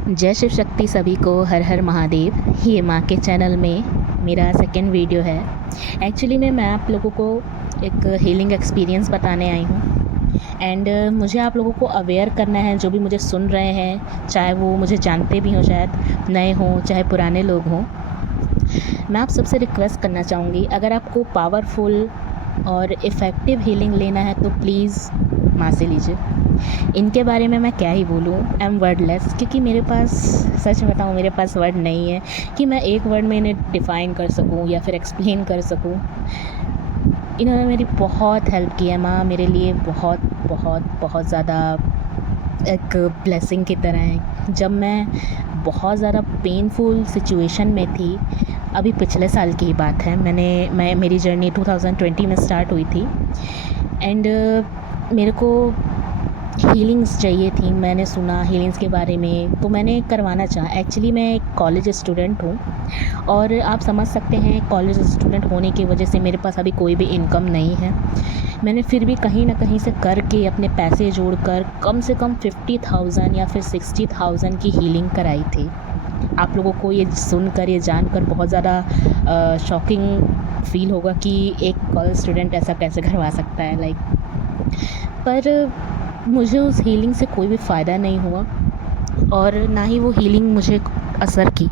जय शिव शक्ति सभी को, हर हर महादेव। ये माँ के चैनल में मेरा सेकंड वीडियो है। एक्चुअली में मैं आप लोगों को एक हीलिंग एक्सपीरियंस बताने आई हूँ एंड मुझे आप लोगों को अवेयर करना है, जो भी मुझे सुन रहे हैं, चाहे वो मुझे जानते भी हों, शायद नए हों चाहे पुराने लोग हों। मैं आप सबसे रिक्वेस्ट करना चाहूँगी, अगर आपको पावरफुल और इफ़ेक्टिव हीलिंग लेना है तो प्लीज़ माँ से लीजिए। इनके बारे में मैं क्या ही बोलूँ, आई एम वर्डलेस, क्योंकि मेरे पास, सच बताऊँ, मेरे पास वर्ड नहीं है कि मैं एक वर्ड में इन्हें डिफ़ाइन कर सकूँ या फिर एक्सप्लेन कर सकूँ। इन्होंने मेरी बहुत हेल्प की है। माँ मेरे लिए बहुत बहुत बहुत ज़्यादा एक ब्लेसिंग की तरह है। जब मैं बहुत ज़्यादा पेनफुल सिचुएशन में थी, अभी पिछले साल की ही बात है, मेरी जर्नी 2020 में स्टार्ट हुई थी एंड मेरे को हीलिंग्स चाहिए थी। मैंने सुना हीलिंग्स के बारे में तो मैंने करवाना चाहा। एक्चुअली मैं एक कॉलेज स्टूडेंट हूँ और आप समझ सकते हैं, कॉलेज स्टूडेंट होने की वजह से मेरे पास अभी कोई भी इनकम नहीं है। मैंने फिर भी कहीं ना कहीं से करके अपने पैसे जोड़कर कम से कम 50,000 या फिर 60,000 की हीलिंग कराई थी। आप लोगों को ये सुनकर, ये जानकर बहुत ज़्यादा शॉकिंग फील होगा कि एक कॉलेज स्टूडेंट ऐसा कैसे करवा सकता है, पर मुझे उस हीलिंग से कोई भी फ़ायदा नहीं हुआ और ना ही वो हीलिंग मुझे असर की।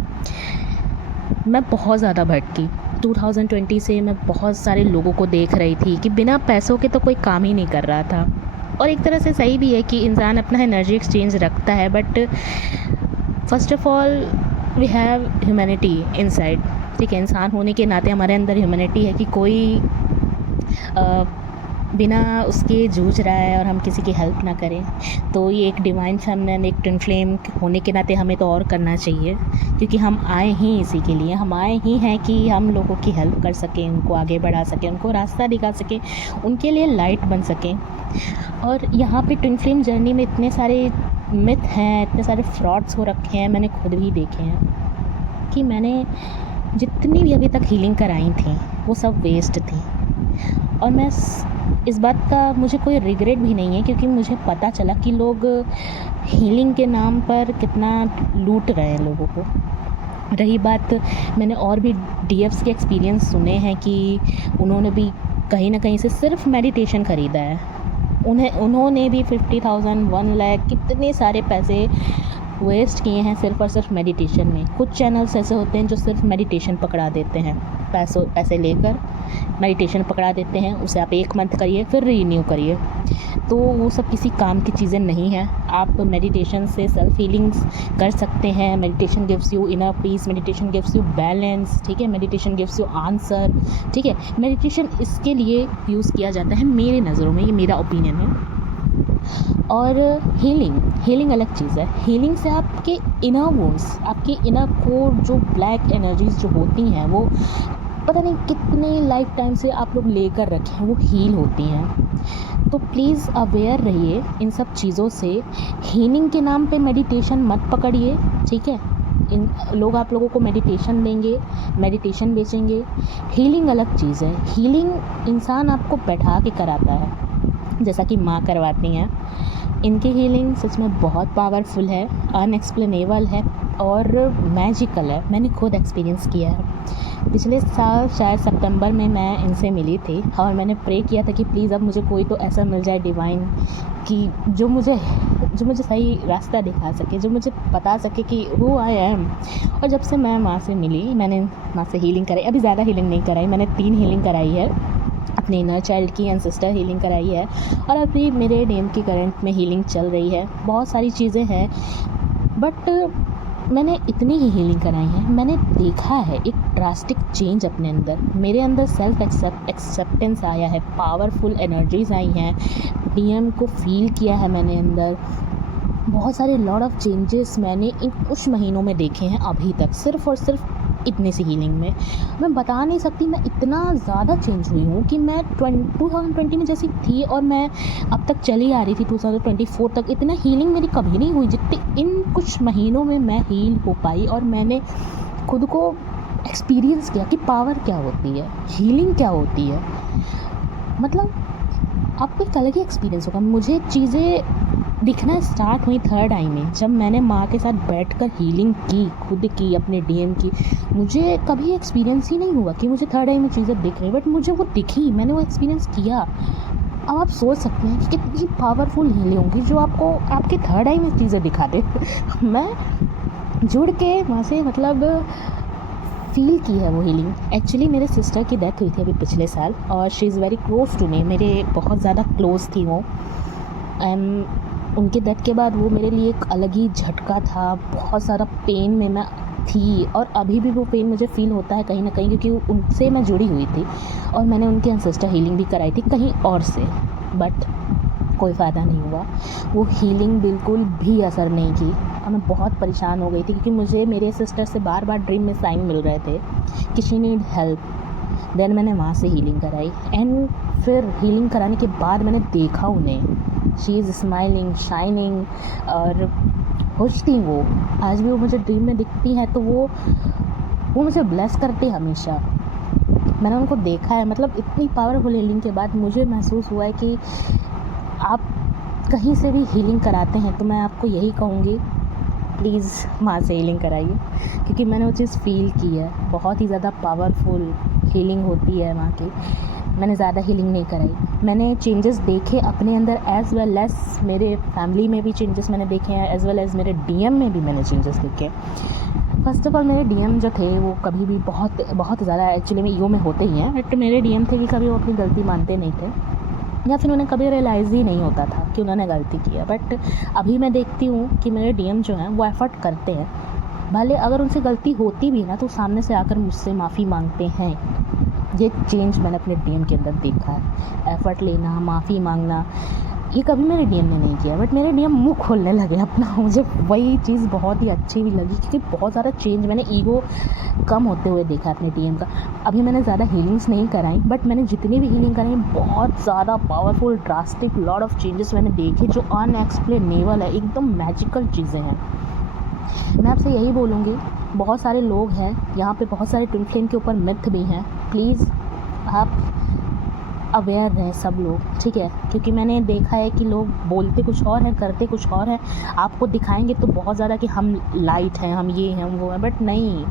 मैं बहुत ज़्यादा भटकी। 2020 से मैं बहुत सारे लोगों को देख रही थी कि बिना पैसों के तो कोई काम ही नहीं कर रहा था। और एक तरह से सही भी है कि इंसान अपना एनर्जी एक्सचेंज रखता है, but first of all we have humanity inside. ठीक है, इंसान होने के नाते हमारे अंदर ह्यूमैनिटी है कि कोई बिना उसके जूझ रहा है और हम किसी की हेल्प ना करें। तो ये एक डिवाइन फेमिनिन, एक ट्विन फ्लेम होने के नाते हमें तो और करना चाहिए, क्योंकि हम आए ही इसी के लिए। हम आए ही हैं कि हम लोगों की हेल्प कर सकें, उनको आगे बढ़ा सकें, उनको रास्ता दिखा सकें, उनके लिए लाइट बन सकें। और यहाँ पे ट्विन फ्लेम जर्नी में इतने सारे मिथ हैं, इतने सारे फ्रॉड्स हो रखे हैं, मैंने खुद भी देखे हैं कि मैंने जितनी भी अभी तक हीलिंग कराई थी वो सब वेस्ट थी। और मैं इस बात का मुझे कोई रिग्रेट भी नहीं है, क्योंकि मुझे पता चला कि लोग हीलिंग के नाम पर कितना लूट रहे हैं लोगों को। रही बात, मैंने और भी डीएफ्स के एक्सपीरियंस सुने हैं कि उन्होंने भी कहीं ना कहीं से सिर्फ मेडिटेशन ख़रीदा है। उन्होंने भी 50,000, 1 लाख, कितने सारे पैसे वेस्ट किए हैं सिर्फ और सिर्फ मेडिटेशन में। कुछ चैनल्स ऐसे होते हैं जो सिर्फ मेडिटेशन पकड़ा देते हैं, पैसे लेकर मेडिटेशन पकड़ा देते हैं, उसे आप 1 मंथ करिए फिर रीन्यू करिए। तो वो सब किसी काम की चीज़ें नहीं हैं। आप मेडिटेशन से सेल्फ हीलिंग्स कर सकते हैं। Meditation gives you inner peace, meditation gives you balance, ठीक है, मेडिटेशन गिव्स यू आंसर, ठीक है। मेडिटेशन इसके लिए यूज़ किया जाता है मेरे नज़रों में, ये मेरा ओपिनियन है। और हीलिंग अलग चीज़ है। हीलिंग से आपके इनर वोन्स, आपकी इनर कोर, जो ब्लैक एनर्जीज़ जो होती हैं, वो पता नहीं कितने लाइफ टाइम से आप लोग लेकर रखे हैं, वो हील होती हैं। तो प्लीज़ अवेयर रहिए इन सब चीज़ों से। हीलिंग के नाम पे मेडिटेशन मत पकड़िए, ठीक है। लोग आप लोगों को मेडिटेशन देंगे, मेडिटेशन बेचेंगे। हीलिंग अलग चीज़ है। हीलिंग इंसान आपको बैठा के कराता है, जैसा कि माँ करवाती हैं। इनकी हीलिंग सच में बहुत पावरफुल है, अनएक्सप्लेनेबल है और मैजिकल है। मैंने खुद एक्सपीरियंस किया है। पिछले साल शायद सितंबर में मैं इनसे मिली थी और मैंने प्रे किया था कि प्लीज़ अब मुझे कोई तो ऐसा मिल जाए डिवाइन, कि जो मुझे सही रास्ता दिखा सके, जो मुझे बता सके कि हु आई एम। और जब से मैं माँ से मिली, मैंने माँ से हीलिंग कराई। अभी ज़्यादा हीलिंग नहीं कराई, मैंने 3 हीलिंग कराई है। अपने इनर चाइल्ड की एंसेस्टर हीलिंग कराई है और अभी मेरे नेम की करंट में हीलिंग चल रही है। बहुत सारी चीज़ें हैं, बट मैंने इतनी ही हीलिंग कराई है। मैंने देखा है एक ड्रास्टिक चेंज अपने अंदर। मेरे अंदर सेल्फ एक्सेप्टेंस आया है, पावरफुल एनर्जीज़ आई हैं, डीएम को फील किया है मैंने अंदर। बहुत सारे लॉट ऑफ चेंजेस मैंने इन कुछ महीनों में देखे हैं अभी तक, सिर्फ़ और सिर्फ इतनी सी हीलिंग में। मैं बता नहीं सकती, मैं इतना ज़्यादा चेंज हुई हूँ कि मैं 2020 में जैसी थी और मैं अब तक चली आ रही थी 2024 तक, इतना हीलिंग मेरी कभी नहीं हुई जितनी इन कुछ महीनों में मैं हील हो पाई। और मैंने खुद को एक्सपीरियंस किया कि पावर क्या होती है, हीलिंग क्या होती है। मतलब आपको एक अलग ही एक्सपीरियंस होगा। मुझे चीज़ें दिखना स्टार्ट हुई थर्ड आई में, जब मैंने माँ के साथ बैठकर हीलिंग की, खुद की, अपने डीएम की। मुझे कभी एक्सपीरियंस ही नहीं हुआ कि मुझे थर्ड आई में चीज़ें दिख रही, बट मुझे वो दिखी, मैंने वो एक्सपीरियंस किया। अब आप सोच सकते हैं कि कितनी पावरफुल हीलिंग होगी जो आपको आपके थर्ड आई में चीज़ें दिखा दे। मैं जुड़ के वहाँ से मतलब फ़ील की है वो हीलिंग। एक्चुअली मेरे सिस्टर की डेथ हुई थी अभी पिछले साल, और she is very close to me, मेरे बहुत ज़्यादा क्लोज थी वो। उनके डेथ के बाद वो मेरे लिए एक अलग ही झटका था, बहुत सारा पेन में मैं थी, और अभी भी वो पेन मुझे फ़ील होता है कहीं ना कहीं, क्योंकि उनसे मैं जुड़ी हुई थी और मैंने उनके एंसेस्टर हीलिंग भी कराई थी कहीं और से, बट कोई फ़ायदा नहीं हुआ। वो हीलिंग बिल्कुल भी असर नहीं की और मैं बहुत परेशान हो गई थी, क्योंकि मुझे मेरे सिस्टर से बार बार ड्रीम में साइन मिल रहे थे कि शी नीड हेल्प। देन मैंने वहाँ से हीलिंग कराई, एंड फिर हीलिंग कराने के बाद मैंने देखा उन्हें, शी इज़ स्माइलिंग, शाइनिंग, और खुश थी वो। आज भी वो मुझे ड्रीम में दिखती हैं तो वो मुझे ब्लेस करती हमेशा। मैंने उनको देखा है, मतलब इतनी पावरफुल हीलिंग के बाद मुझे महसूस हुआ है कि आप कहीं से भी हीलिंग कराते हैं तो मैं आपको यही कहूँगी, प्लीज़ माँ से हीलिंग कराइए, क्योंकि मैंने वो चीज़ फ़ील की है। बहुत ही ज़्यादा पावरफुल हीलिंग होती है माँ की। मैंने ज़्यादा हीलिंग नहीं कराई, मैंने चेंजेस देखे अपने अंदर, एज़ वेल एज़ मेरे फैमिली में भी चेंजेस मैंने देखे हैं, एज़ वेल एज़ मेरे डीएम में भी मैंने चेंजेस देखे। फर्स्ट ऑफ ऑल मेरे डीएम जो थे वो कभी भी बहुत ज़्यादा एक्चुअली में ईगो में होते ही हैं, बट मेरे डीएम थे कि कभी वो अपनी गलती मानते नहीं थे, या फिर उन्हें कभी रियलाइज़ ही नहीं होता था कि उन्होंने गलती की है। बट अभी मैं देखती हूँ कि मेरे डीएम जो हैं वो एफ़र्ट करते हैं, भले अगर उनसे गलती होती भी ना तो सामने से आकर मुझसे माफ़ी मांगते हैं। ये चेंज मैंने अपने डीएम के अंदर देखा है, एफ़र्ट लेना, माफ़ी मांगना, ये कभी मेरे डीएम ने नहीं किया, बट मेरे डीएम मुँह खोलने लगे अपना। मुझे वही चीज़ बहुत ही अच्छी भी लगी, क्योंकि बहुत ज़्यादा चेंज मैंने ईगो कम होते हुए देखा अपने डीएम का। अभी मैंने ज़्यादा हीलिंग्स नहीं कराई, बट मैंने जितनी भी हीलिंग कराई बहुत ज़्यादा powerful, drastic, lot of changes मैंने देखे जो अनएक्सप्लेनेबल है, एकदम मैजिकल चीज़ें हैं। मैं आपसे यही बोलूँगी, बहुत सारे लोग हैं यहाँ पे, बहुत सारे ट्विन फ्लेम के ऊपर मिथ भी हैं, प्लीज़ आप अवेयर रहें सब लोग, ठीक है? क्योंकि मैंने देखा है कि लोग बोलते कुछ और हैं, करते कुछ और हैं, आपको दिखाएंगे तो बहुत ज़्यादा कि हम लाइट हैं, हम ये हैं, हम वो हैं, बट नहीं।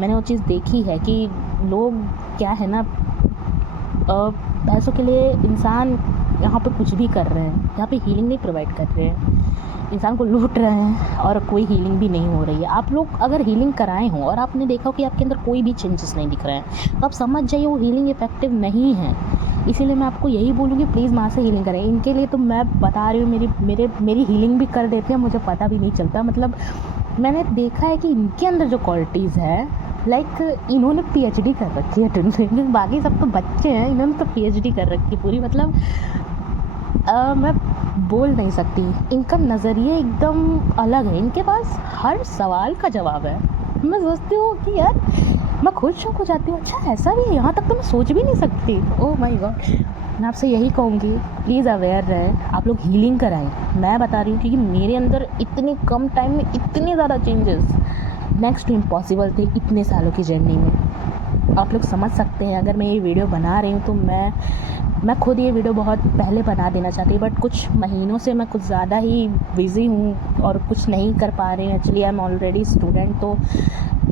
मैंने वो चीज़ देखी है कि लोग क्या है ना, पैसों के लिए इंसान यहाँ पे कुछ भी कर रहे हैं, यहाँ पे हीलिंग नहीं प्रोवाइड कर रहे हैं, इंसान को लूट रहे हैं, और कोई हीलिंग भी नहीं हो रही है। आप लोग अगर हीलिंग कराए हों और आपने देखा हो कि आपके अंदर कोई भी चेंजेस नहीं दिख रहे हैं, तो आप समझ जाइए वो हीलिंग इफ़ेक्टिव नहीं है। इसीलिए मैं आपको यही बोलूँगी, प्लीज़ माँ से हीलिंग करें। इनके लिए तो मैं बता रही हूँ, मेरी हीलिंग भी कर देते हैं, मुझे पता भी नहीं चलता। मतलब मैंने देखा है कि इनके अंदर जो क्वालिटीज़ है, लाइक इन्होंने पीएचडी कर रखी है ट्विन फ्लेम, बाकी सब तो बच्चे हैं, इन्होंने तो पीएचडी कर रखी है पूरी। मतलब मैं बोल नहीं सकती, इनका नज़रिया एकदम अलग है, इनके पास हर सवाल का जवाब है। मैं सोचती हूँ कि यार मैं खुद शॉक हो जाती हूँ, अच्छा ऐसा भी है, यहाँ तक तो मैं सोच भी नहीं सकती। Oh my God. मैं आपसे यही कहूँगी, प्लीज़ अवेयर रहें, आप लोग हीलिंग कराएं। मैं बता रही हूँ क्योंकि मेरे अंदर इतने कम टाइम में इतने ज़्यादा चेंजेस नेक्स्ट टू इम्पॉसिबल थे इतने सालों की जर्नी में। आप लोग समझ सकते हैं, अगर मैं ये वीडियो बना रही हूँ तो मैं खुद ये वीडियो बहुत पहले बना देना चाहती, बट कुछ महीनों से मैं कुछ ज़्यादा ही बिज़ी हूँ और कुछ नहीं कर पा रही हूँ। Actually I am already student, तो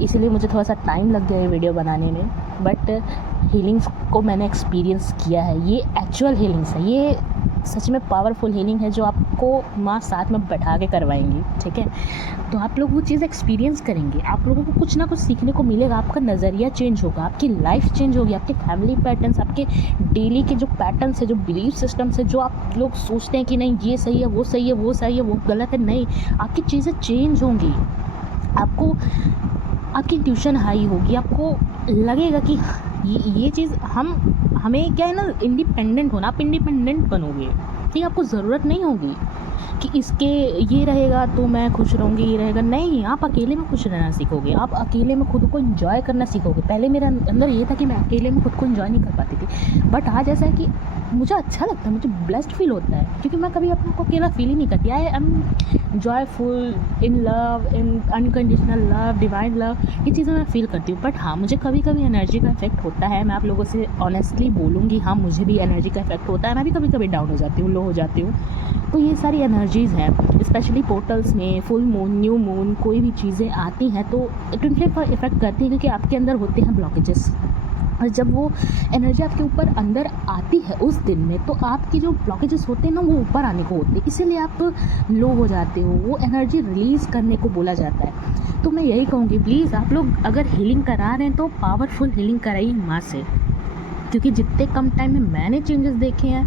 इसीलिए मुझे थोड़ा सा टाइम लग गया ये वीडियो बनाने में। बट हीलिंग्स को मैंने एक्सपीरियंस किया है, ये एक्चुअल हीलिंग्स है, ये सच में पावरफुल हीलिंग है जो आपको माँ साथ में बैठा के करवाएंगी, ठीक है? तो आप लोग वो चीज़ एक्सपीरियंस करेंगे, आप लोगों को कुछ ना कुछ सीखने को मिलेगा, आपका नज़रिया चेंज होगा, आपकी लाइफ चेंज होगी, आपके फैमिली पैटर्न्स, आपके डेली के जो पैटर्न्स है, जो बिलीफ सिस्टम्स है, जो आप लोग सोचते हैं कि नहीं ये सही है, वो सही है, वो सही है, वो गलत है, नहीं, आपकी चीज़ें चेंज होंगी। आपकी ट्यूशन हाई होगी, आपको लगेगा कि ये चीज़ हमें क्या है ना, इंडिपेंडेंट होना, आप इंडिपेंडेंट बनोगे, ठीक है? आपको ज़रूरत नहीं होगी कि इसके ये रहेगा तो मैं खुश रहूँगी, ये रहेगा, नहीं, आप अकेले में खुश रहना सीखोगे, आप अकेले में खुद को एंजॉय करना सीखोगे। पहले मेरे अंदर ये था कि मैं अकेले में खुद को एंजॉय नहीं कर पाती थी, बट आज ऐसा है कि मुझे अच्छा लगता है, मुझे ब्लेस्ड फील होता है, क्योंकि मैं कभी अपने को अकेला फील ही नहीं करती। I am joyful in love, in unconditional love, divine love, ये चीज़ें मैं फील करती हूँ। बट हाँ, मुझे कभी कभी एनर्जी का इफेक्ट होता है, मैं आप लोगों से ऑनेस्टली बोलूँगी, हाँ मुझे भी एनर्जी का इफेक्ट होता है, मैं भी कभी कभी डाउन हो जाती हूँ, लो हो जाती हूँ, तो ये सारी एनर्जीज़ हैं, स्पेशली पोर्टल्स में फुल मून, न्यू मून, कोई भी चीज़ें आती हैं तो ट्विन फ्लेम पर इफ़ेक्ट करती हैं, क्योंकि आपके अंदर होते हैं ब्लॉकेजेस। और जब वो एनर्जी आपके ऊपर अंदर आती है उस दिन में, तो आपके जो ब्लॉकेजेस होते हैं ना, वो ऊपर आने को होते हैं, इसीलिए आप लो हो जाते हो, वो एनर्जी रिलीज़ करने को बोला जाता है। तो मैं यही कहूँगी, प्लीज़ आप लोग अगर हीलिंग करा रहे हैं तो पावरफुल हीलिंग कराइए माँ से, क्योंकि जितने कम टाइम में मैंने चेंजेस देखे हैं,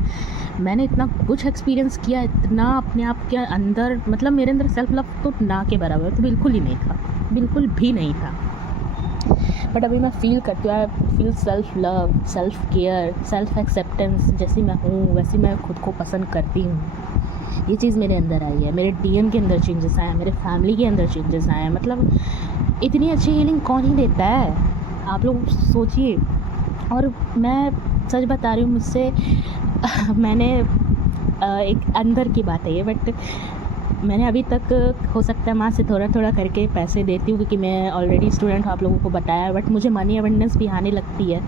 मैंने इतना कुछ एक्सपीरियंस किया, इतना अपने आप के अंदर, मतलब मेरे अंदर सेल्फ लव तो ना के बराबर तो बिल्कुल ही नहीं था, बिल्कुल भी नहीं था। बट अभी मैं फ़ील करती हूँ, I feel self love, self care, self acceptance. जैसी मैं हूँ वैसी मैं खुद को पसंद करती हूँ। ये चीज़ मेरे अंदर आई है, मेरे डीएम के अंदर चेंजेस आए हैं, मेरे फैमिली के अंदर चेंजेस आए हैं। मतलब इतनी अच्छी हीलिंग कौन ही देता है, आप लोग सोचिए। और मैं सच बता रही हूँ, मुझसे मैंने एक अंदर की बात है ये, बट मैंने अभी तक, हो सकता है माँ से थोड़ा थोड़ा करके पैसे देती हूँ, क्योंकि मैं ऑलरेडी स्टूडेंट हूँ, आप लोगों को बताया। बट मुझे मनी अवेंडेंस भी आने लगती है,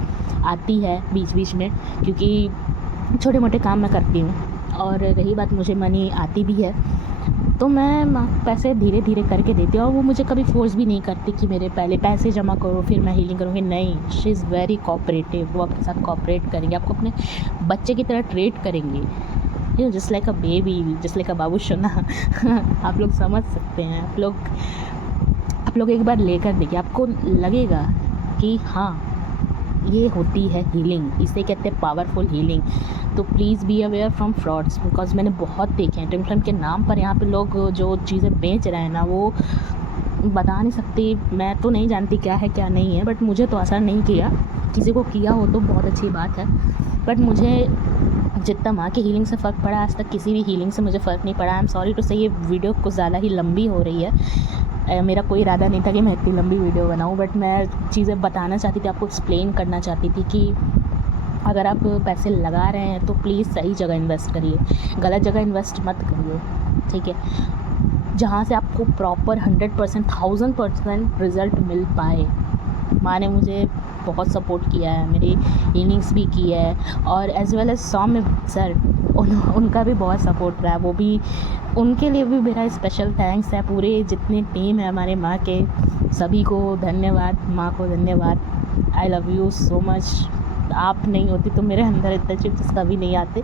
आती है बीच बीच में, क्योंकि छोटे मोटे काम मैं करती हूँ। और रही बात, मुझे मनी आती भी है, तो मैं माँ पैसे धीरे धीरे करके देती हूँ। और वो मुझे कभी फोर्स भी नहीं करती कि मेरे पहले पैसे जमा करो फिर मैं हीलिंग करूँगी। नहीं, शी इज़ वेरी कोऑपरेटिव। वो आपके साथ कोऑपरेट करेंगे, आपको अपने बच्चे की तरह ट्रीट करेंगे, you just like a baby, just like a बाबू सोना। आप लोग समझ सकते हैं। आप लोग एक बार लेकर देखिए, आपको लगेगा कि हाँ, ये होती है हीलिंग, इसे कहते हैं पावरफुल हीलिंग। तो please be aware from frauds, because मैंने बहुत देखे हैं ट्विन फ्लेम के नाम पर यहाँ पे लोग जो चीज़ें बेच रहे हैं ना, वो बता नहीं सकती। मैं तो नहीं जानती क्या है क्या नहीं है, बट मुझे तो असर नहीं किया। किसी को किया हो तो बहुत अच्छी बात है, बट मुझे जितना माँ की हीलिंग से फ़र्क पड़ा, आज तक किसी भी हीलिंग से मुझे फ़र्क नहीं पड़ा। आई एम सॉरी टू से, ये वीडियो कुछ ज़्यादा ही लंबी हो रही है। मेरा कोई इरादा नहीं था कि मैं इतनी लंबी वीडियो बनाऊं, बट मैं चीज़ें बताना चाहती थी, आपको एक्सप्लेन करना चाहती थी कि अगर आप पैसे लगा रहे हैं तो प्लीज़ सही जगह इन्वेस्ट करिए, गलत जगह इन्वेस्ट मत करिए, ठीक है। जहाँ से आपको प्रॉपर 100%, 1000% रिज़ल्ट मिल पाए। माँ ने मुझे बहुत सपोर्ट किया है, मेरी हीलिंग्स भी की है, और एज़ वेल एज सौम्य सर, उनका भी बहुत सपोर्ट रहा है। वो भी, उनके लिए भी मेरा स्पेशल थैंक्स है। पूरे जितने टीम है हमारे माँ के, सभी को धन्यवाद, माँ को धन्यवाद। I love you so much. आप नहीं होती तो मेरे अंदर इतने चेंजेस कभी नहीं आते।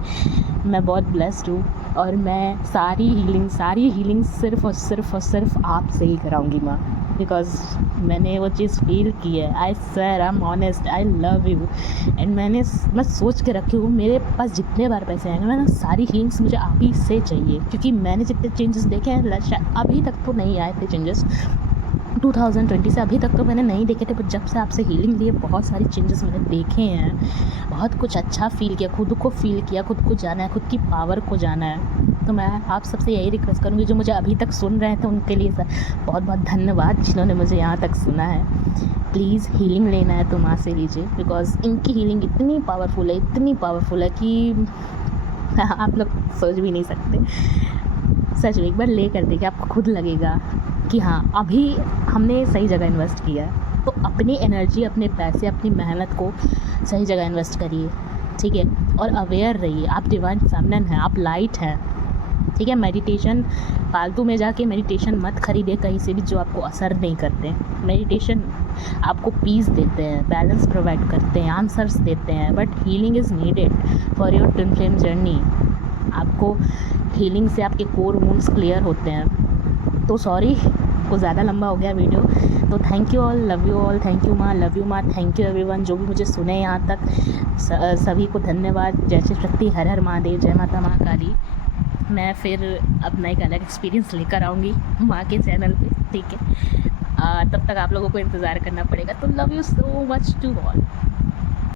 मैं बहुत ब्लेस्ड हूँ, और मैं सारी हीलिंग सिर्फ़ और सिर्फ आपसे ही कराऊंगी माँ, बिकॉज मैंने वो चीज़ फील की है। I swear, I am honest, I love you. And मैं सोच के रखी हूँ, मेरे पास जितने बार पैसे आएंगे, मैं सारी हीलिंग्स मुझे आप ही से चाहिए, क्योंकि मैंने जितने चेंजेस देखे हैं, शायद अभी तक तो नहीं आए थे चेंजेस 2020 से अभी तक तो मैंने नहीं देखे थे, पर जब से आपसे हीलिंग लिए बहुत सारी चेंजेस मैंने देखे हैं। बहुत कुछ अच्छा फ़ील किया, खुद को फ़ील किया, खुद को जाना है, खुद की पावर को जाना है। तो मैं आप सबसे यही रिक्वेस्ट करूँगी, जो मुझे अभी तक सुन रहे थे उनके लिए सर बहुत बहुत धन्यवाद, जिन्होंने मुझे यहाँ तक सुना है। प्लीज़ हीलिंग लेना है तो माँ से लीजिए, बिकॉज़ इनकी हीलिंग इतनी पावरफुल है कि आप लोग सोच भी नहीं सकते। सच में एक बार ले कर देखिए, आपको खुद लगेगा कि हाँ, अभी हमने सही जगह इन्वेस्ट किया है। तो अपनी एनर्जी, अपने पैसे, अपनी मेहनत को सही जगह इन्वेस्ट करिए, ठीक है। और अवेयर रहिए, आप डिवाइन फेमिनिन हैं, आप लाइट हैं, ठीक है। मेडिटेशन, फालतू में जाके मेडिटेशन मत खरीदे कहीं से भी, जो आपको असर नहीं करते। मेडिटेशन आपको पीस देते हैं, बैलेंस प्रोवाइड करते हैं, आंसर्स देते हैं, but healing is needed for your twin flame journey. आपको हीलिंग से आपके कोर वुंड्स क्लियर होते हैं। तो सॉरी, कुछ ज़्यादा लंबा हो गया वीडियो, तो thank you all, love you all, thank you माँ, लव यू माँ, थैंक यू एवरीवन जो भी मुझे सुने यहाँ तक, सभी को धन्यवाद। जय श्री शक्ति, हर हर महादेव, जय माता महाकाली। मैं फिर अपना एक अलग एक्सपीरियंस लेकर आऊँगी माँ के चैनल पे, ठीक है। तब तक आप लोगों को इंतज़ार करना पड़ेगा। तो love you so much to all.